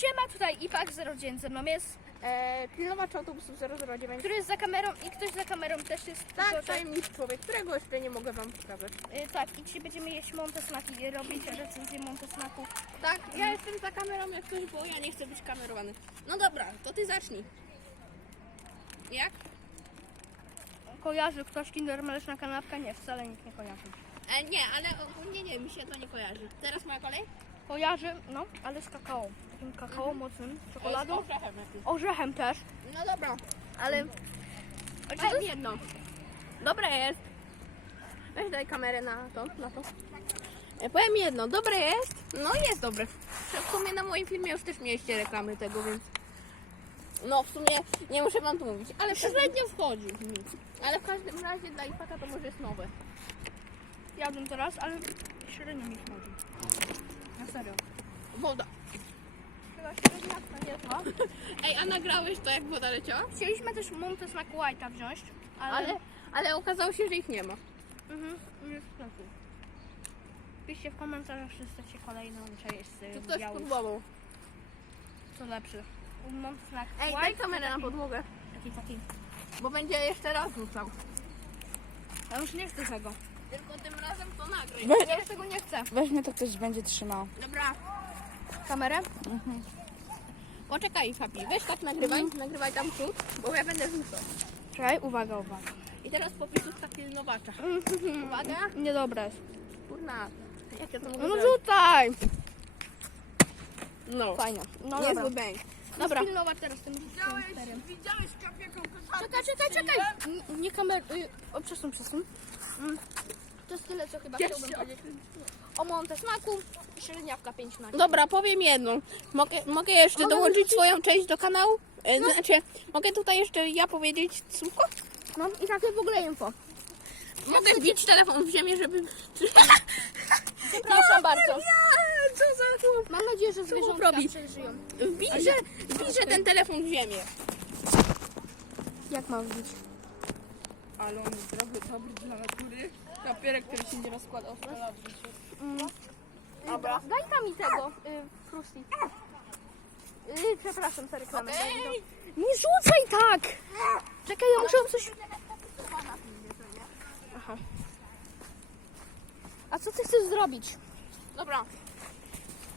Siema, tutaj IPAK 09 ze mną jest, E, pilnowacz autobusów 009. który jest za kamerą i ktoś za kamerą też jest. Tak, tylko, że- tajemniczy człowiek, którego jeszcze nie mogę wam pokazać. y, tak, i dzisiaj będziemy jeść montesmaki i robić recenzję montesmaku. Tak, ja jestem za kamerą jak ktoś, bo ja nie chcę być kamerowany. No dobra, to ty zacznij. Jak? Kojarzy ktoś Kinder Mleczna kanapka? Nie, wcale nikt nie kojarzy. E, nie, ale ogólnie nie, mi się to nie kojarzy. Teraz moja kolej? Kojarzy, no, ale z kakao. Takim kakao mocnym, Z czekoladą. orzechem jakimś. Orzechem też, No dobra, ale... A powiem jedno. Dobre jest. Weź daj kamerę na to, na to. E, powiem jedno, dobre jest. No jest dobre. W sumie na moim filmie już też mieliście reklamy tego, więc... No w sumie nie muszę wam tu mówić, ale średnio wchodzi mi. Ale w każdym razie dla Ipaka to może jest nowe. Jadłem teraz, ale średnio mi. Woda. Chyba średniaka nie zła. Ej, a nagrałeś to jak woda leciała? Chcieliśmy też montesmaku white'a wziąć, ale... Ale, ale okazało się, że ich nie ma. Mhm, nie w sklepie. Piszcie w komentarzach, czy chcecie kolejną część To z ktoś białych. próbował. Co lepszy? Montesmak Ej, white, daj kamerę na podłogę, Taki, taki. bo będzie jeszcze raz rzucał. Ja już nie chcę tego. Tylko tym razem to nagraj. Ja już tego nie chcę. Weźmie to ktoś będzie trzymał. Dobra, Kamerę? poczekaj Fabi, weź tak nagrywaj, nagrywaj tam przód, bo ja będę rzucał. Czekaj, uwaga, uwaga. I teraz popisówka pilnowacza. Uwaga, Niedobre jest. kurna, jak ja to mogę No rzucaj! No, Fajnie. No niezły dobra. bęk. Dobra. Pilnować teraz tym sterem. widziałeś Czekaj, czekaj, czekaj! N- Nie kamer... y, O, przesuń, przesuń. Mm. To jest tyle, co chyba chciałbym powiedzieć. O Montesmaku i średniawka 5 na Dobra, powiem jedno. Mogę, mogę jeszcze Mogę dołączyć wrzucić? swoją część do kanału? E, Znaczy, mogę tutaj jeszcze ja powiedzieć słówko? No i takie w ogóle info. Mogę wbić telefon w ziemię, żeby... Proszę bardzo. Co za chłop? Mam nadzieję, że zwierzątka robi? przeżyją. Wbij, że, wbij, że ten telefon w ziemię. Jak mam wbić? Ale on jest zdrowy, dobry dla natury. Papierek, który się nie rozkładał. Mm. Dobra. Daj tam mi tego, y, frusti. Y, przepraszam za reklamę. Ej! Nie rzucaj tak! Czekaj, ja muszę coś... Aha. A co ty chcesz zrobić? Dobra.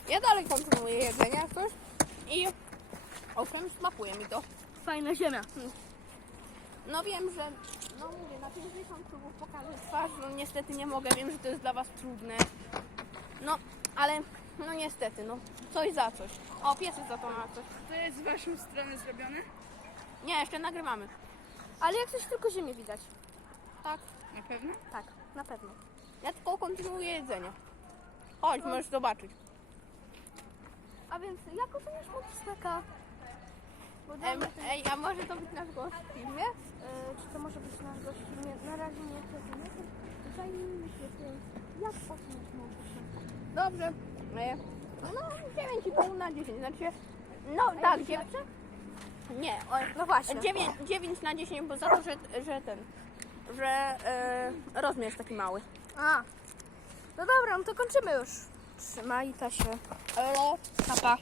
Ja dalej kontynuuję jedzenie, jak coś. I owszem, smakuje mi to. Fajna ziemia. No wiem, że no mówię, na 50 próbów pokażę twarz, no niestety nie mogę, wiem, że to jest dla was trudne. No, ale no niestety, no coś za coś. O, pies jest za to na coś. To jest z waszą strony zrobione? Nie, jeszcze nagrywamy. Ale jak coś tylko ziemię widać. Tak, Na pewno? Tak, na pewno. ja tylko kontynuuję jedzenie. Chodź, możesz zobaczyć. A więc jak oceniasz Montesmaka? Em, ej, a może to być nasz gość w filmie? E, czy to może być nasz gość w filmie? Na razie nie chcę. Tutaj myślę, jak oceniasz Montesmaka? Dobrze. E, No, 9,5 na 10, znaczy, no tak, 9. Nie, No właśnie. 9, 9 na 10, bo za to, że, że ten, że e, rozmiar jest taki mały. A. No dobra, no to kończymy już. Trzymaj ta się. Elo. Papa.